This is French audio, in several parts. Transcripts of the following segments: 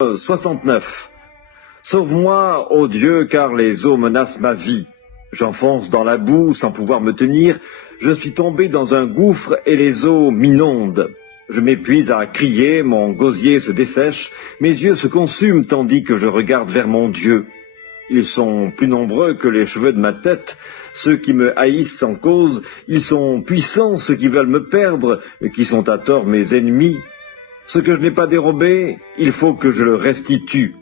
69. Sauve-moi, ô Dieu, car les eaux menacent ma vie. J'enfonce dans la boue sans pouvoir me tenir. Je suis tombé dans un gouffre et les eaux m'inondent. Je m'épuise à crier, mon gosier se dessèche, mes yeux se consument tandis que je regarde vers mon Dieu. Ils sont plus nombreux que les cheveux de ma tête, ceux qui me haïssent sans cause, ils sont puissants ceux qui veulent me perdre, qui sont à tort mes ennemis. Ce que je n'ai pas dérobé, il faut que je le restitue.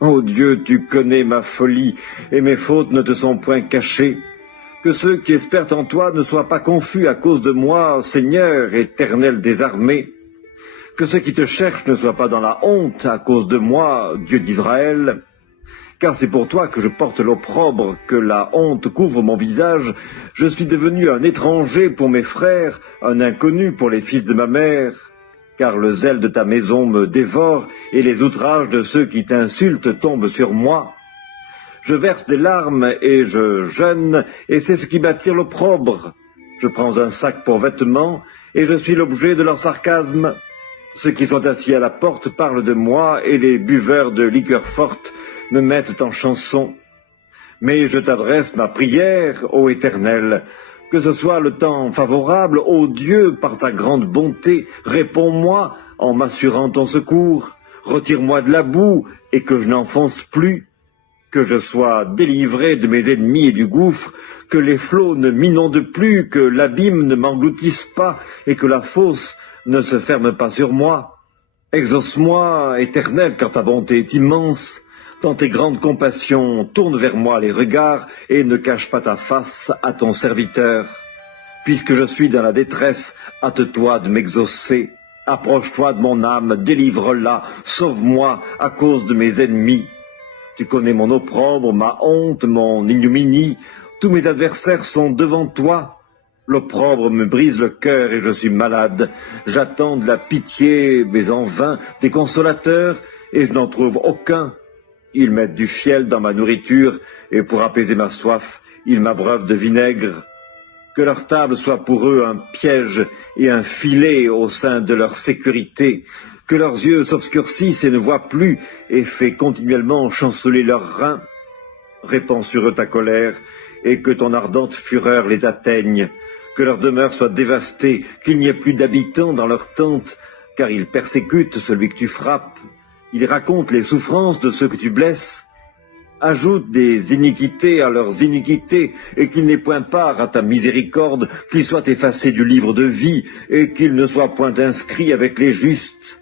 Ô Dieu, tu connais ma folie, et mes fautes ne te sont point cachées. Que ceux qui espèrent en toi ne soient pas confus à cause de moi, Seigneur, éternel des armées. Que ceux qui te cherchent ne soient pas dans la honte à cause de moi, Dieu d'Israël. Car c'est pour toi que je porte l'opprobre, que la honte couvre mon visage. Je suis devenu un étranger pour mes frères, un inconnu pour les fils de ma mère. Car le zèle de ta maison me dévore, et les outrages de ceux qui t'insultent tombent sur moi. Je verse des larmes et je jeûne, et c'est ce qui m'attire l'opprobre. Je prends un sac pour vêtements, et je suis l'objet de leur sarcasme. Ceux qui sont assis à la porte parlent de moi, et les buveurs de liqueurs fortes me mettent en chanson. Mais je t'adresse ma prière, ô Éternel. Que ce soit le temps favorable, ô Dieu, par ta grande bonté, réponds-moi en m'assurant ton secours. Retire-moi de la boue et que je n'enfonce plus. Que je sois délivré de mes ennemis et du gouffre, que les flots ne m'inondent plus, que l'abîme ne m'engloutisse pas et que la fosse ne se ferme pas sur moi. Exauce-moi, Éternel, car ta bonté est immense. Dans tes grandes compassions, tourne vers moi les regards et ne cache pas ta face à ton serviteur. Puisque je suis dans la détresse, hâte-toi de m'exaucer. Approche-toi de mon âme, délivre-la, sauve-moi à cause de mes ennemis. Tu connais mon opprobre, ma honte, mon ignominie. Tous mes adversaires sont devant toi. L'opprobre me brise le cœur et je suis malade. J'attends de la pitié, mais en vain, des consolateurs, et je n'en trouve aucun. Ils mettent du fiel dans ma nourriture, et pour apaiser ma soif, ils m'abreuvent de vinaigre. Que leur table soit pour eux un piège et un filet au sein de leur sécurité. Que leurs yeux s'obscurcissent et ne voient plus, et fais continuellement chanceler leurs reins. Répands sur eux ta colère, et que ton ardente fureur les atteigne. Que leur demeure soit dévastée, qu'il n'y ait plus d'habitants dans leurs tentes, car ils persécutent celui que tu frappes. Ils racontent les souffrances de ceux que tu blesses. Ajoute des iniquités à leurs iniquités, et qu'ils n'aient point part à ta miséricorde, qu'ils soient effacés du livre de vie, et qu'ils ne soient point inscrits avec les justes.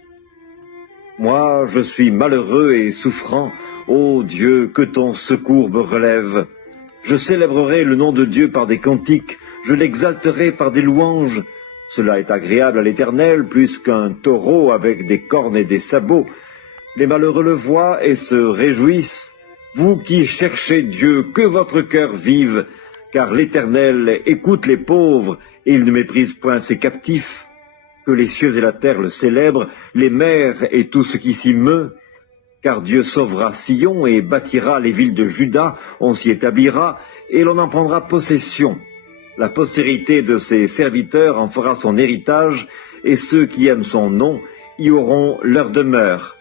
Moi, je suis malheureux et souffrant. Ô Dieu, que ton secours me relève. Je célébrerai le nom de Dieu par des cantiques, je l'exalterai par des louanges. Cela est agréable à l'Éternel, plus qu'un taureau avec des cornes et des sabots. Les malheureux le voient et se réjouissent. Vous qui cherchez Dieu, que votre cœur vive, car l'Éternel écoute les pauvres et il ne méprise point ses captifs. Que les cieux et la terre le célèbrent, les mers et tout ce qui s'y meut. Car Dieu sauvera Sion et bâtira les villes de Juda, on s'y établira et l'on en prendra possession. La postérité de ses serviteurs en fera son héritage et ceux qui aiment son nom y auront leur demeure.